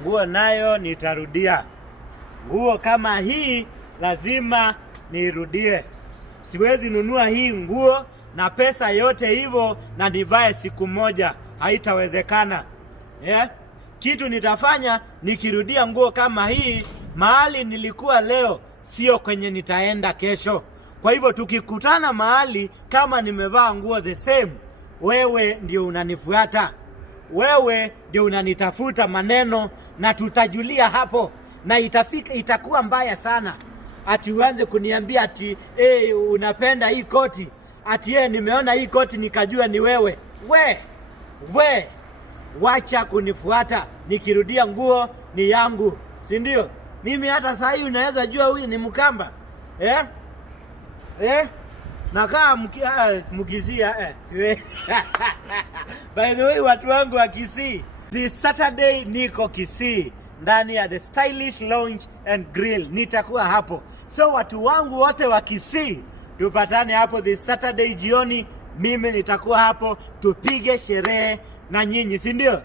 nguo nayo nitarudia. Nguo kama hii lazima nirudie. Siwezi nunua hii nguo na pesa yote hivyo na nivae siku moja. Haitawezekana. Kitu nitafanya nikirudia nguo kama hii, mahali nilikuwa leo sio kwenye nitaenda kesho. Kwa hivyo tukikutana mahali kama nimevaa nguo the same, wewe ndio unanifuata. Wewe ndio unanitafuta maneno na tutajulia hapo, na itakuwa mbaya sana. Ati uanze kuniambia ati unapenda hii koti. Ati nimeona hii koti nikajua ni wewe. We wacha kunifuata. Nikirudia nguo ni yangu, si ndio? Mimi hata saa hii unaweza jua huyu ni Mkamba. Nakaa Mkisia. By the way, watu wangu wa Kisii, this Saturday niko Kisii ndani ya the Stylish Lounge and Grill. Nitakuwa hapo. So watu wangu wote wa Kisii, tupatane hapo this Saturday jioni. Mimi nitakuwa hapo, tupige sherehe na nyinyi, si ndio?